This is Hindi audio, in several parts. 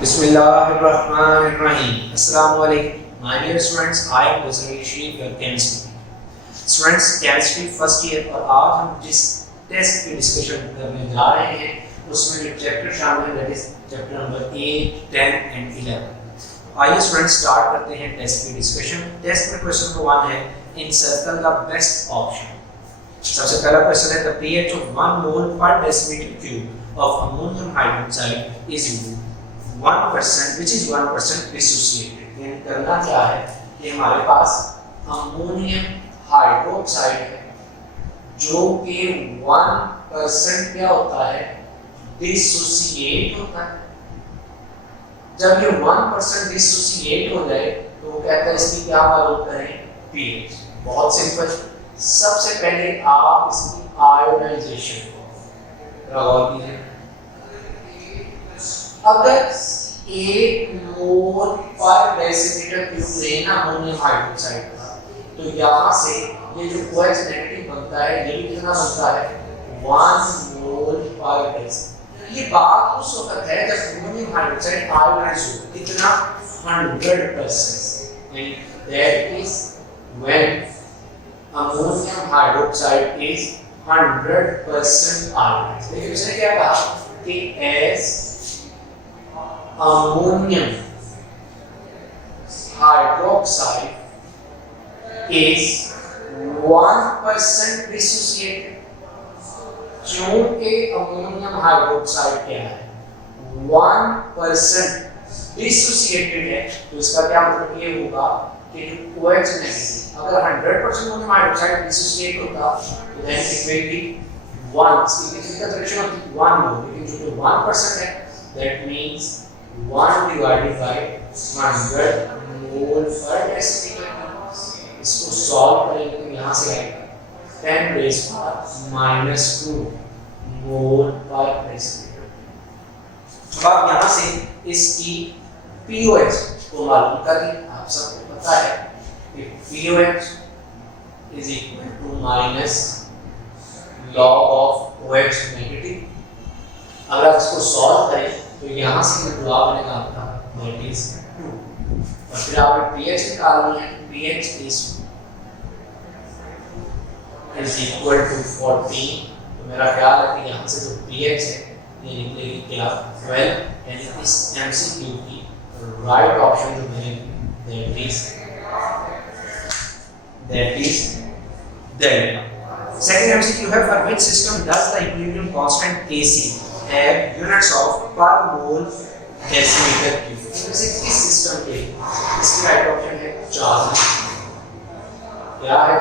Bismillahirrahmanirrahim. Assalamu alaikum. My dear students, I am Muzamil Sheikh, your chemistry. Students, chemistry first year और आज हम जिस टेस्ट की डिस्कशन करने जा रहे हैं उसमें जो चैप्टर शामिल है that is chapter number 8, 10 and 11. आइए स्टूडेंट्स स्टार्ट करते हैं टेस्ट की डिस्कशन. टेस्ट में क्वेश्चन नंबर 1 है इन सर्कल द बेस्ट ऑप्शन. सबसे पहला क्वेश्चन है the pH of 1 mole per decimeter cube of ammonium hydroxide is 1%, which is 1% dissociated. यानी करना क्या है कि हमारे पास अमोनियम हाइड्रोक्साइड है जो कि 1% क्या होता है, डिसोसिएट होता है. जब ये 1% डिसोसिएट हो जाए तो वो कहता है इसकी क्या मालूम करें, pH. बहुत सिंपल. सबसे पहले आप इसकी आयोनाइजेशन गौर कीजिए. अगर 1 मोल पर डेसीमीटर क्यूब लेना अमोनियम हाइड्रोक्साइड का तो यहाँ से ये जो OH नेगेटिव बनता है ये भी कितना बनता है, 1 मोल पर डेसीमीटर. ये बात उस वक्त है जब अमोनियम हाइड्रोक्साइड आयोनाइज हो कितना, 100%. and that is when ammonium hydroxide is 100% ionized. देखिए उसने क्या कहा कि as ammonium hydroxide is 1% dissociated. क्योंकि अमोनियम हाइड्रोक्साइड क्या है, 1% डिसोसिएटेड है तो इसका क्या मतलब ये होगा कि OH नेगेटिव अगर 100% अमोनियम हाइड्रोक्साइड डिसोसिएट होता तो देन इट विल बी 1. इसकी कंसंट्रेशन ऑफ 1 मोल, लेकिन जो 1% है दैट मींस 1 divided by 100 मोल पर डेसीमीटर. इसको सॉल्व करेंगे तो यहाँ से आएगा 10 raised power -2 मोल पर डेसीमीटर. अब आप यहाँ से इसकी pOH को मालूम करिए. आप सबको पता है कि pOH is equal to minus log of OH negative. अगर आप इसको सॉल्व करें तो यहाँ से जवाब निकालना था that is 2. और फिर आपने pH निकालनी है. pH is equal to 14. तो मेरा ख्याल है कि यहाँ से जो pH है ये निकलेगी क्या, 12. यानी इस MCQ की राइट ऑप्शन जो मिलेगी that is delta. Second MCQ है for which system does the equilibrium constant Kc have units of per mole decimeter cube. जैसे किस सिस्टम के इसकी राइट ऑप्शन है 4. क्या है,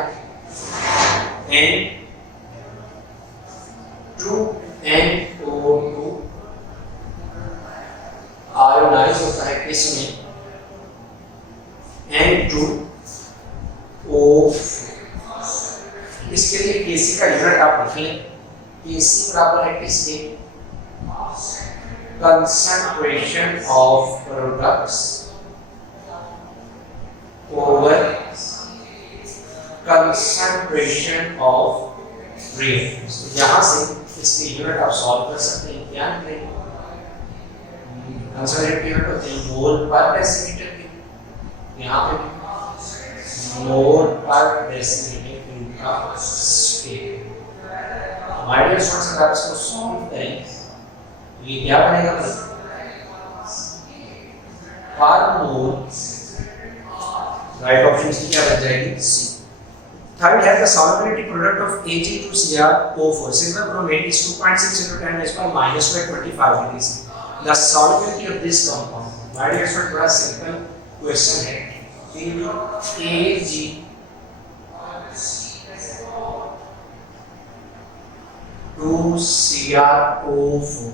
N2NO2 आयोनाइज होता है किसमें, N2O4. इसके लिए Kc का यूनिट आप रख लें. Kc बराबर है किसके, concentration of products over concentration of reactants. यहाँ से इसके यूनिट आप सॉल्व कर सकते हैं. क्या निकलेगा, कंसंट्रेटेड यूनिट होते हैं मोल पर डेसीमीटर क्यूब. यहाँ पे मोल पर डेसीमीटर क्यूब का स्केल. हमारे लिए स्टूडेंट्स अगर इसको सॉल्व करें ये क्या बनेगा, पर मोल. राइट ऑप्शन इसकी क्या बन जाएगी, C. Third है the solubility product of Ag2Cr O4. Silver bromate is 2.6 into 10 raised by -25 degrees. The solubility of this compound. My dear student, बड़ा सिंपल क्वेश्चन है. Ag2Cr O4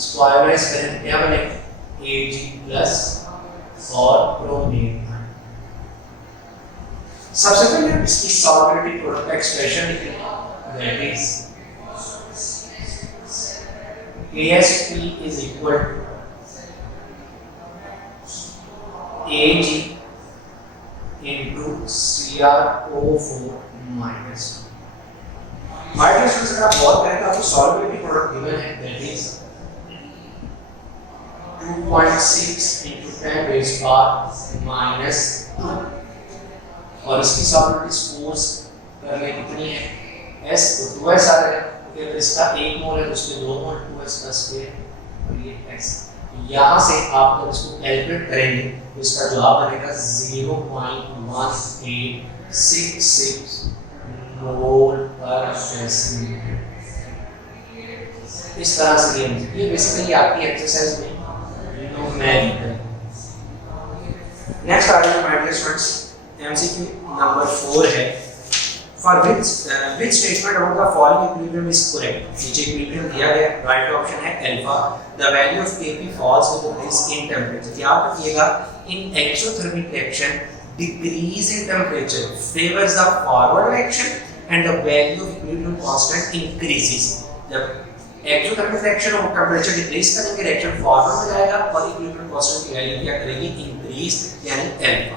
स्क्वायराइज करें क्या बनेगा, Ag प्लस और ब्रोमीन. सबसे पहले इसकी सॉल्युबिलिटी प्रोडक्ट का एक्सप्रेशन लिखें that is AsP is equal to Ag into CrO4 minus 2. My dear students, अगर आप गौर करें तो आपको सॉल्युबिलिटी प्रोडक्ट गिवन है, that is 2.6 into 10 raised power minus 2 और इसकी सॉल्युबिलिटी सपोज कर ले कितनी है s, तो 2s आ जाएगा, क्योंकि अगर इसका 1 मोल है तो उसके 2 मोल 2s प्लस के और ये s। यहाँ से आप जब इसको कैलकुलेट करेंगे तो इसका जवाब बनेगा 0.1866 मोल पर डेसिमीटर। इस तरह से ये बेसिकली आपकी एक्सरसाइज में न्यूमेरिकल। नेक्स्ट आ जाएगा my dear students, MCQ number 4 है। For which statement about the following equilibrium is correct? नीचे इक्विलिब्रियम दिया गया, राइट ऑप्शन है alpha. The value of Kp falls with increase in temperature। याद रखिएगा, in exothermic reaction decrease in temperature favors the forward reaction and the value of equilibrium constant increases। जब एक्सोथर्मिक रिएक्शन और टेंपरेचर डिक्रीज करेंगे, रिएक्शन फॉरवर्ड में जाएगा और इक्विलिब्रियम कांस्टेंट की वैल्यू क्या करेगी, इंक्रीज, यानी अल्फा।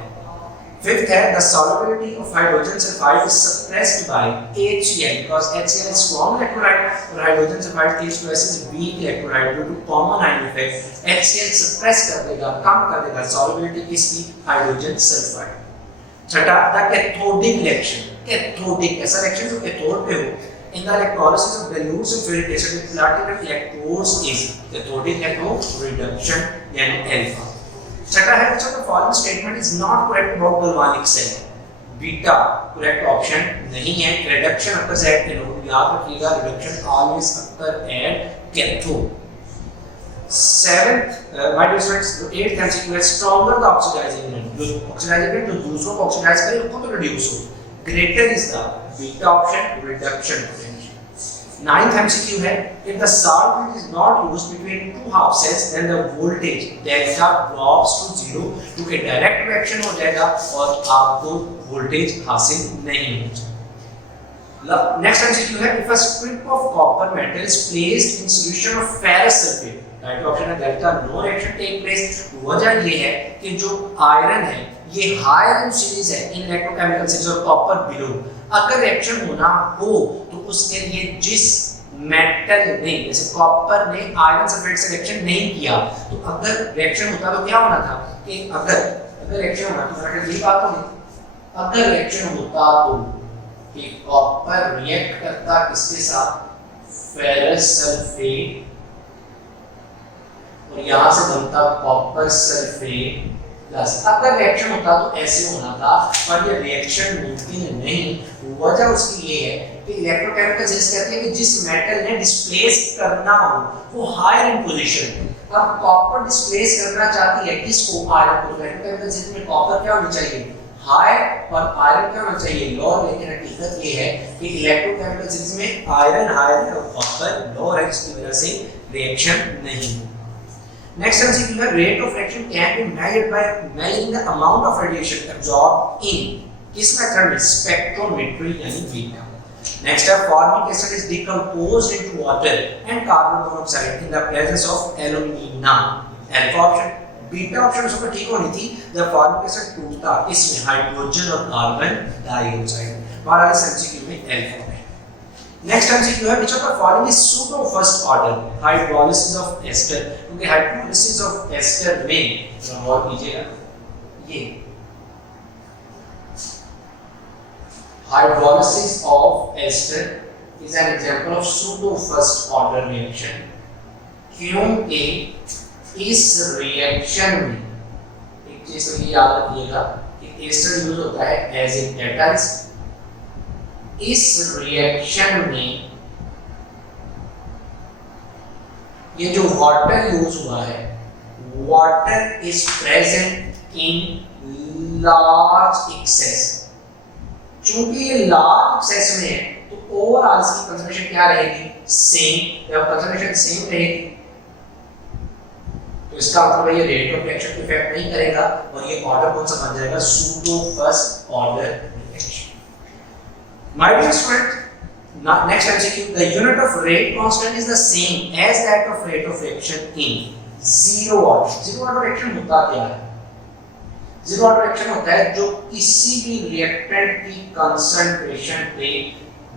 Fifth है, the solubility of hydrogen sulfide is suppressed by HCl because HCl is strong electrolyte और hydrogen sulfide H2S is weak electrolyte due to common ion effect। HCl suppress कर देगा, कम कर देगा solubility किसकी, hydrogen sulfide। छठा, the cathodic reaction, cathodic ऐसा reaction जो कैथोड पे हो, in the electrolysis of dilute sulfuric acid with platinum electrodes is cathodic है तो reduction यानी alpha। छठा है, which of the following statement is not correct about galvanic cell? बीटा करेक्ट ऑप्शन नहीं है, रिडक्शन occurs at anode। याद रखिएगा, reduction always occur at cathode। Seventh my dear students, जो 8th एमसीक्यू है, स्ट्रॉन्गर द ऑक्सीडाइजिंग एजेंट, जो ऑक्सीडाइजिंग एजेंट जो दूसरों को ऑक्सीडाइज करे उसको तो रिड्यूस हो, ग्रेटर इज द बीटा option, reduction potential. 9th MCQ है, if the solvent is not used between two half cells then the voltage delta drops to 0 क्योंकि डायरेक्ट रिएक्शन हो जाएगा और आपको वोल्टेज हासिल नहीं होगा। नेक्स्ट MCQ है, if a strip of copper metal is placed in solution of ferrous sulfate, right option है delta no reaction take place। वजह ये है कि जो आयरन है ये हायर इन सीरीज है इन इलेक्ट्रोकेमिकल सीरीज और कॉपर बिलो। अगर रिएक्शन होना हो तो उसके लिए जिस मेटल ने, जैसे कॉपर ने आयरन सल्फेट से रिएक्शन नहीं किया, तो अगर रिएक्शन होता तो क्या होना था कि अगर रिएक्शन होना तो ये बात होगी, अगर रिएक्शन होता तो कि कॉपर रिएक्ट करता किसके साथ, फेरस सल्फेट, और यहां से बनता कॉपर सल्फेट प्लस। अगर रिएक्शन होता तो ऐसे होना था, पर ये रिएक्शन मुमकिन नहीं। वजह उसकी ये है कि इलेक्ट्रोकेमिकल सीरीज कहती है कि जिस मेटल ने डिस्प्लेस करना हो वो हायर इन पोजीशन। अब कॉपर डिस्प्लेस करना चाहती है किसको, आयरन को। इलेक्ट्रोकेमिकल सीरीज में कॉपर क्या होनी चाहिए, हायर, और आयरन क्या होना चाहिए, लोअर। लेकिन हकीकत ये है कि इलेक्ट्रोकेमिकल सीरीज में आयरन हायर है और कॉपर लोअर है, जिसकी वजह से रिएक्शन नहीं होगी। Next MCQ है, rate of reaction can be measured by measuring the amount of radiation absorbed in किस मेथड में, spectrometry यानी बीटा। Next है, formic acid is decomposed into water and carbon monoxide in the presence of alumina। Alpha option, beta option उसको ठीक होनी थी, जब formic acid टूटता इसमें हाइड्रोजन और कार्बन डाइऑक्साइड। हमारा इस MCQ में अल्फा। नेक्स्ट MCQ है, which of the following is pseudo first order hydrolysis of ester, क्योंकि हाइड्रोलिसिस ऑफ एस्टर में और कीजिएगा ये hydrolysis of ester is an example of pseudo first order reaction, क्योंकि इस रिएक्शन में एक चीज तो ये याद रखिएगा कि एस्टर यूज होता है एज ए कैटलिस्ट। इस रिएक्शन में ये जो वाटर यूज हुआ है, water is present in large access. चूंकि ये लार्ज एक्सेस में है तो ओवरऑल इसकी कंसंट्रेशन क्या रहेगी, सेम। जब कंसंट्रेशन सेम रहेगी तो इसका मतलब है ये रेट ऑफ रिएक्शन को इफेक्ट नहीं करेगा और ये ऑर्डर कौन सा बन जाएगा, pseudo first order reaction. My dear student, next MCQ, the unit of rate constant is the same as that of rate of reaction in zero order। zero order reaction होता क्या है, zero order reaction होता है जो किसी भी रिएक्टेंट की कंसंट्रेशन पे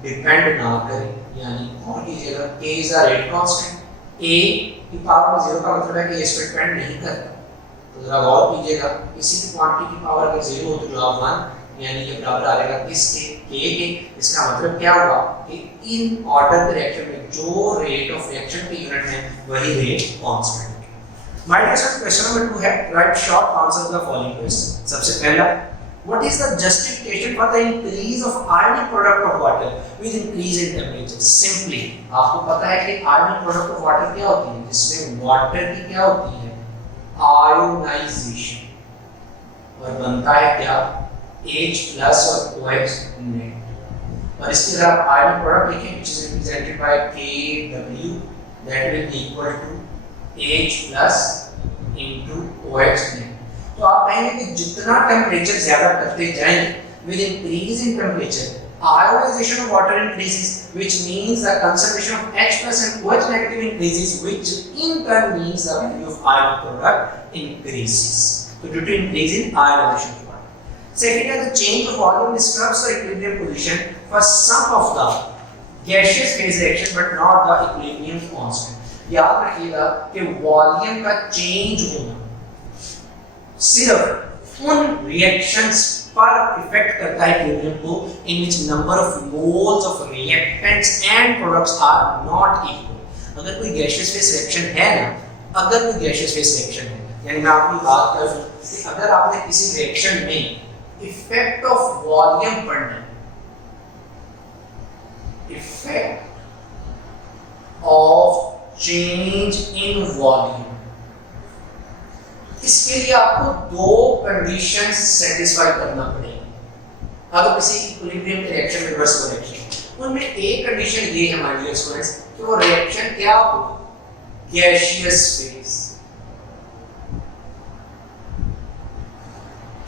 डिपेंड ना करे, यानी कौन कीजिएगा k is the rate constant, a की पावर 0 का मतलब है कि इस पर डिपेंड नहीं करता। तो जरा गौर कीजिएगा, किसी भी क्वांटिटी की पावर अगर 0 हो तो जवाब 1, यानी ये बराबर आ जाएगा किसके, k के। इसका मतलब क्या हुआ कि इन ऑर्डर के रिएक्शन में जो रेट ऑफ रिएक्शन की यूनिट है वही रेट कांस्टेंट है। My next question number 2 है write short answer to the following question। सबसे पहला, what is the justification for the increase of ionic product of water with increase in temperature? Simply आपको पता है कि ionic product of water क्या होती है, जिसमें वाटर की क्या होती है, आयोनाइजेशन, और बनता है क्या, H plus और OH net। और इसके अगर आप ionic product लिखें which is represented by KW, that will equal to H plus into OH net। तो आप कहेंगे कि जितना टेम्परेचर ज्यादा करते जाएंगे, with increase in temperature ionization of water increases, which means the concentration of H plus and OH negative increases, which in turn means the value of ionic product increases। So due to increase in ionization of water। Second is the change of volume disturbs the equilibrium position for some of the gaseous phase reaction but not the equilibrium constant। याद रखिएगा कि वॉल्यूम का चेंज होना सिर्फ उन रिएक्शंस पर इफेक्ट करता है इक्विलिब्रियम को in which number of moles of reactants and products are not equal. अगर कोई गैसियस फेस रिएक्शन है ना, अगर कोई गैसियस फेस रिएक्शन है, यानी मैं आपकी बात कर रहा हूं कि अगर आपने किसी रिएक्शन में इफेक्ट ऑफ वॉल्यूम पढ़ना, effect of change in volume, इसके लिए आपको दो कंडीशंस सेटिस्फाई करना पड़ेगा। अगर किसी इक्विलिब्रियम के रिएक्शन में रिवर्स रिएक्शन, उनमें एक कंडीशन ये है माय डियर स्टूडेंट्स कि वो रिएक्शन क्या हो, गैसियस फेस।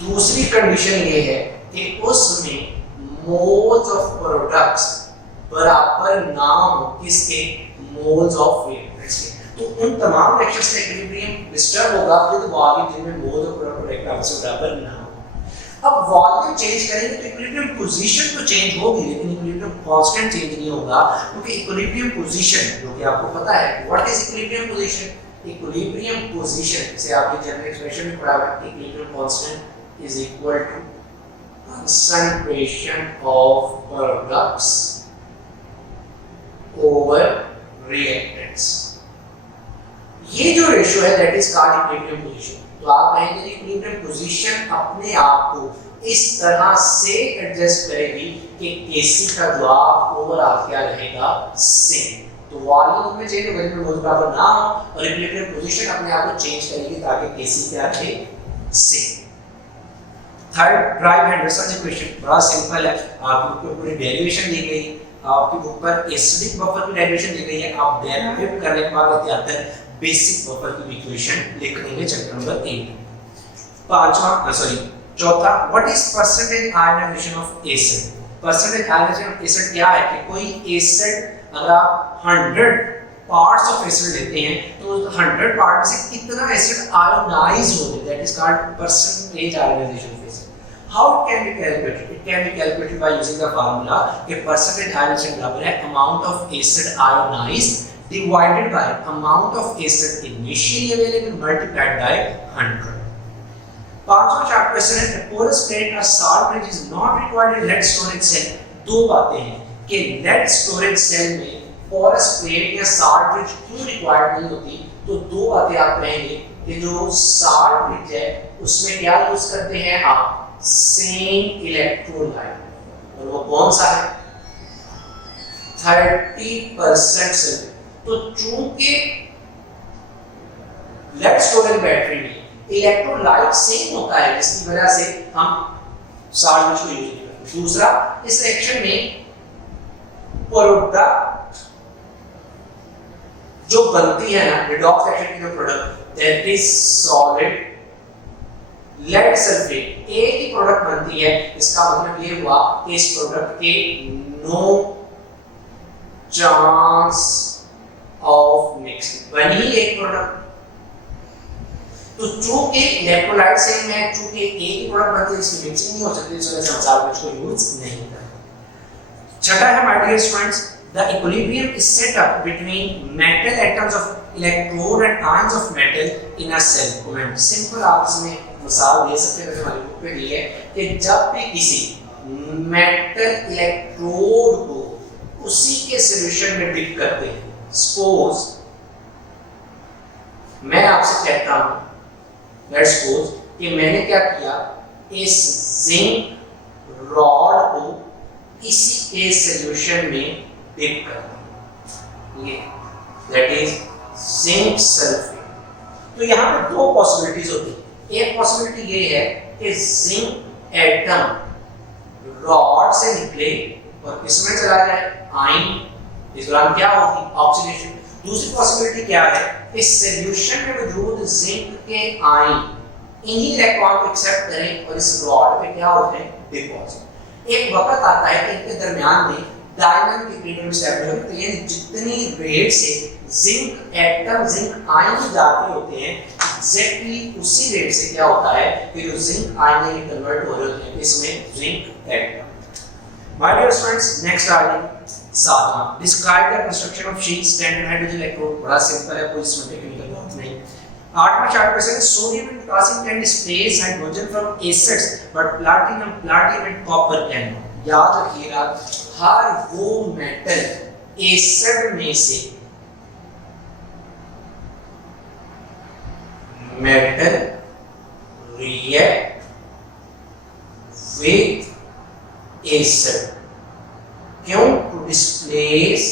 दूसरी कंडीशन ये है कि उसमें मोल्स ऑफ प्रोडक्ट्स बराबर ना हो किसके, मोल्स ऑफ रिएक्टेंट्स के। तो उन तमाम रिएक्शंस का इक्विलिब्रियम डिस्टर्ब होगा विद वॉल्यूम जिनमें मोल्स ऑफ प्रोडक्ट आपस में बराबर ना हो। अब वॉल्यूम चेंज करेंगे तो इक्विलिब्रियम पोजीशन तो चेंज होगी, लेकिन इक्विलिब्रियम कांस्टेंट चेंज नहीं होगा, क्योंकि इक्विलिब्रियम पोजीशन जो कि आपको पता है what is equilibrium position. Equilibrium position से आपने जनरल एक्सप्रेशन में पढ़ा है, equilibrium constant is equal to concentration of products over reactants। ये जो रेशियो है that is called equilibrium position. तो आप कहेंगे इक्विलिब्रियम पोजीशन अपने आप को इस तरह से एडजस्ट करेगी कि Kc का जवाब ओवरऑल क्या रहेगा, सेम। तो वॉल्यूम में चेंज होगा लेकिन मोल्स बराबर ना हो, और इक्विलिब्रियम पोजीशन अपने आप को चेंज करेगी ताकि Kc क्या रहे, same. Third, drive Henderson equation बड़ा सिंपल है, आपको पूरी डेरिवेशन दी गई, आपकी बुक पर एसिडिक बफर की डेरिवेशन दी गई है, आप डेरिवेट करने के बाद आते हैं बेसिक बफर की इक्वेशन लिख देंगे चैप्टर नंबर 8। चौथा, what is percentage ionisation of acid. Percentage ionisation of acid क्या है कि कोई एसिड अगर आप 100 पार्ट्स ऑफ एसिड लेते हैं तो 100 पार्ट में से कितना एसिड आयोनाइज हो गया, that is called percentage ionisation of acid. How it can be calculated? It can be calculated by using the formula कि percentage ionization बराबर है amount of acid ionized divided by amount of acid initially available multiplied by 100। पांचवा शॉर्ट क्वेश्चन है, porous plate or salt bridge is not required in lead storage cell। दो बातें हैं कि lead storage cell में porous plate या salt bridge क्यों रिक्वायर्ड नहीं होती। तो दो बातें आप कहेंगे कि जो salt bridge है उसमें क्या यूज करते हैं आप, सेम इलेक्ट्रोलाइट, और वो कौन सा है, 30% से। तो चूंकि लेड स्टोरेज बैटरी में इलेक्ट्रोलाइट सेम होता है, जिसकी वजह से हम सॉल्वेंट को यूज करते हैं। दूसरा, इस रिएक्शन में प्रोडक्ट जो बनती है ना, रिडॉक्स रिएक्शन की जो product that is solid lead sulphate, एक ही प्रोडक्ट बनती है। इसका मतलब ये हुआ कि इस प्रोडक्ट के नो चांस ऑफ मिक्सिंग, बनी एक प्रोडक्ट। तो चूंकि इलेक्ट्रोलाइट सेम है, चूंकि एक ही प्रोडक्ट बनती है, इसकी मिक्सिंग नहीं हो सकती, इस वजह से हम सॉल्वेंट को यूज नहीं करते। छठा है my dear students, the equilibrium is set up between metal atoms of electrode and ions of metal in a cell comment. Simple आप इसमें मिसाल दे सकते हैं, हमारी बुक पे दी है कि जब भी किसी मेटल इलेक्ट्रोड को उसी के सॉल्यूशन में डिप करते हैं, सपोज मैं आपसे कहता हूं, लेट्स सपोज कि मैंने क्या किया, इस जिंक रॉड को इसी के सॉल्यूशन में डिप कर दिया, ये दैट इज जिंक सल्फेट। तो यहां पे दो पॉसिबिलिटीज होती है। एक पॉसिबिलिटी ये है कि जिंक एटम रॉड से निकले और किसमें चला जाए, आयन, इस दौरान क्या होगी, ऑक्सीडेशन। दूसरी पॉसिबिलिटी क्या है, इस सॉल्यूशन में मौजूद जिंक के आयन इन्हीं इलेक्ट्रॉन को एक्सेप्ट करें और इस रॉड पे क्या होते हैं, डिपॉजिट। एक वक्त आता है कि इनके दरमियान में डायनामिक इक्विलिब्रियम स्टैब्लिश होता है, यानी जितनी रेट से जिंक एटम जिंक आयन जाते होते हैं, एग्जैक्टली उसी रेट से क्या होता है कि जो जिंक आयन में कन्वर्ट हो रहे होते हैं इसमें zinc atom. My dear students, next item 7. Describe the construction of sheet standard hydrogen electrode। बड़ा सिंपल है, कोई इसमें टेक्निकल बात नहीं। 8वां चार्ट क्वेश्चन है, sodium and potassium can displace hydrogen from acids but platinum and copper cannot। याद रखिएगा, हर वो मेटल एसिड में से मेटल react with acid क्यों, टू डिस्प्लेस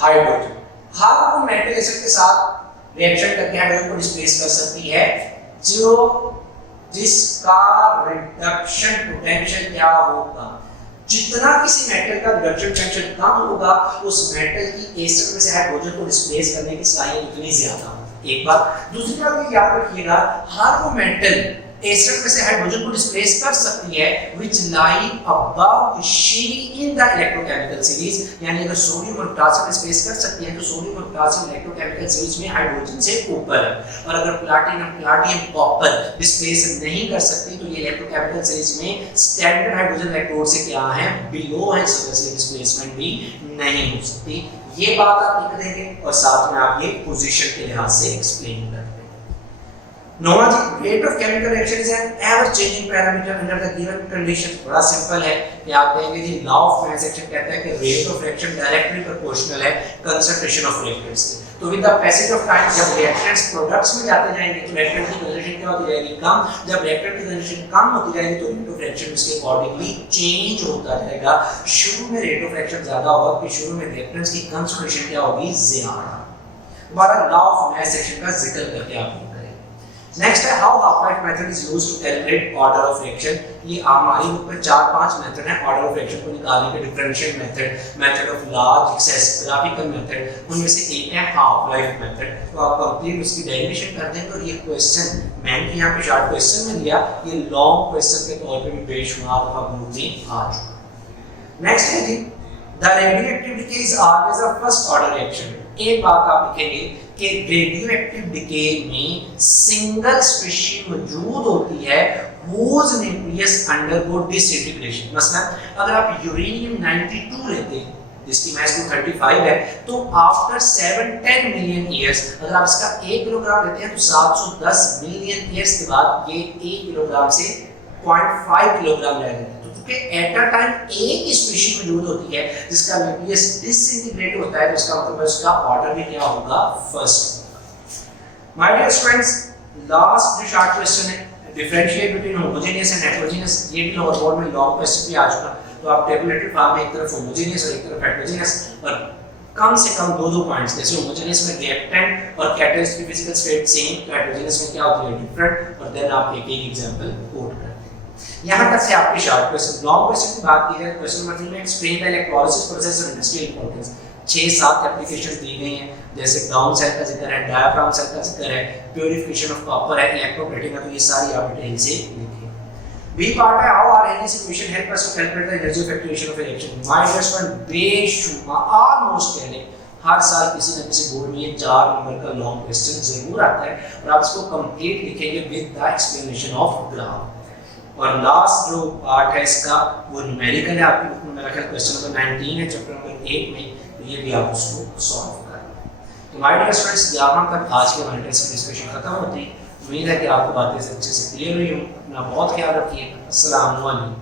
हाइड्रोजन। हर वो मेटल एसिड के साथ रिएक्शन करके हाइड्रोजन को डिस्प्लेस कर सकती है जो जिसका रिडक्शन पोटेंशियल क्या होगा, जितना किसी मेटल का रिडक्शन पोटेंशियल कम होगा उस मेटल की एसिड में से हाइड्रोजन को डिस्प्लेस करने की सलाहियत उतनी ज्यादा होगी। एक बात। दूसरी बात ये याद रखिएगा, हर वो मेटल एसिड में से हाइड्रोजन को डिस्प्लेस कर सकती है which lie above she in the electrochemical series। यानी अगर सोडियम और पोटेशियम डिस्प्लेस कर सकती है तो सोडियम और पोटेशियम इलेक्ट्रोकेमिकल सीरीज में हाइड्रोजन से ऊपर है, और अगर प्लैटिनम कॉपर डिस्प्लेस नहीं कर सकती तो ये इलेक्ट्रोकेमिकल सीरीज में स्टैंडर्ड हाइड्रोजन इलेक्ट्रोड से क्या है, बिलो है, इस वजह से डिस्प्लेसमेंट भी नहीं हो सकती। ये बात आप लिख देंगे और साथ में आप ये पोजीशन के लिहाज से एक्सप्लेन कर देंगे। Normal rate of chemical reaction is an ever changing parameter under the given condition. बड़ा सिंपल है कि आप कहेंगे जी लॉ ऑफ मैस एक्शन कहता है कि rate of reaction directly proportional है कंसंट्रेशन ऑफ रिएक्टेंट्स से। तो with the passage of time जब रिएक्टेंट्स प्रोडक्ट्स में जाते जाएंगे तो रिएक्टेंट की कंसंट्रेशन क्या होती जाएगी, कम। जब रिएक्टेंट की कंसंट्रेशन कम होती जाएगी तो रेट ऑफ रिएक्शन उसके अकॉर्डिंगली चेंज होता जाएगा। शुरू में रेट ऑफ रिएक्शन ज्यादा होगा कि शुरू में रिएक्टेंट्स की कंसंट्रेशन क्या होगी, ज्यादा। दोबारा लॉ ऑफ मैस एक्शन का जिक्र करके आप नेक्स्ट है how half life method is used to calculate order of reaction. ये हमारी बुक में 4-5 मेथड है ऑर्डर ऑफ रिएक्शन को निकालने के, differential method, method of large access, graphical method, उनमें से एक है हाफ लाइफ मेथड। तो आप कंप्लीट उसकी डेरिवेशन कर देंगे और ये क्वेश्चन मैंने यहाँ पे शॉर्ट क्वेश्चन में दिया, ये लॉन्ग क्वेश्चन के तौर पे भी बेशुमार दफा ग्रुप में आ चुका। नेक्स्ट है जी the radioactive decay is always a first order reaction. एक बात आप लिखेंगे कि रेडियोएक्टिव डिके में सिंगल स्पीशीज मौजूद होती है whose nucleus undergo disintegration। मसलन अगर आप यूरेनियम 92 लेते हैं जिसकी मास 235 है तो आफ्टर 7-10 मिलियन ईयर्स अगर आप इसका 1 किलोग्राम लेते हैं तो 710 मिलियन ईयर्स के बाद ये 1 किलोग्राम से 0.5 किलोग्राम रह जाता है। क्योंकि एट अ टाइम एक ही स्पीशीज मौजूद होती है जिसका न्यूक्लियस डिसइंटीग्रेट होता है, तो इसका मतलब है उसका ऑर्डर भी क्या होगा, first. My dear students, last जो शॉर्ट क्वेश्चन है differentiate between homogeneous and heterogeneous. ये भी लोअर बोर्ड में लॉन्ग क्वेश्चन भी आ चुका, तो आप टेबुलेटेड फॉर्म में एक तरफ होमोजेनियस और एक तरफ हेटेरोजेनियस और कम से कम 2-2 पॉइंट्स, जैसे होमोजेनियस में रिएक्टेंट और कैटलिस्ट की फिजिकल स्टेट सेम, तो हेटेरोजेनियस में क्या होती है, डिफरेंट, और देन आप एक एक एग्जांपल कोट करते हैं। यहां तक से आपके शॉर्ट क्वेश्चन। लॉन्ग क्वेश्चन की बात की जाए, क्वेश्चन नंबर 3 में explain the electrolysis process of industrial importance. 6-7 applications दी गई हैं, जैसे डाउन सेल का जिक्र है, डायाफ्राम सेल का जिक्र है, प्यूरिफिकेशन ऑफ कॉपर है, इलेक्ट्रोप्लेटिंग है, तो ये सारी आप डिटेल से लिखिए। बी पार्ट है how are any equation help us to calculate the energy of activation of reaction. My dear student, बेशुमार ऑलमोस्ट पहले हर साल किसी न किसी बोर्ड में ये 4 नंबर का लॉन्ग क्वेश्चन जरूर आता है और आप इसको कंप्लीट लिखेंगे with the explanation of graph. और लास्ट जो पार्ट है इसका वो न्यूमेरिकल है, आपकी बुक में मेरा ख्याल क्वेश्चन नंबर 19 है चैप्टर नंबर 8 में, तो ये भी आप उसको सॉल्व करना। तो माय डियर स्टूडेंट्स, यहाँ तक आज के हमारे टेस्ट डिस्कशन खत्म होती है। उम्मीद है कि आपको बातें अच्छे से क्लियर हुई हों। अपना बहुत ख्याल रखिए। अस्सलाम वालेकुम।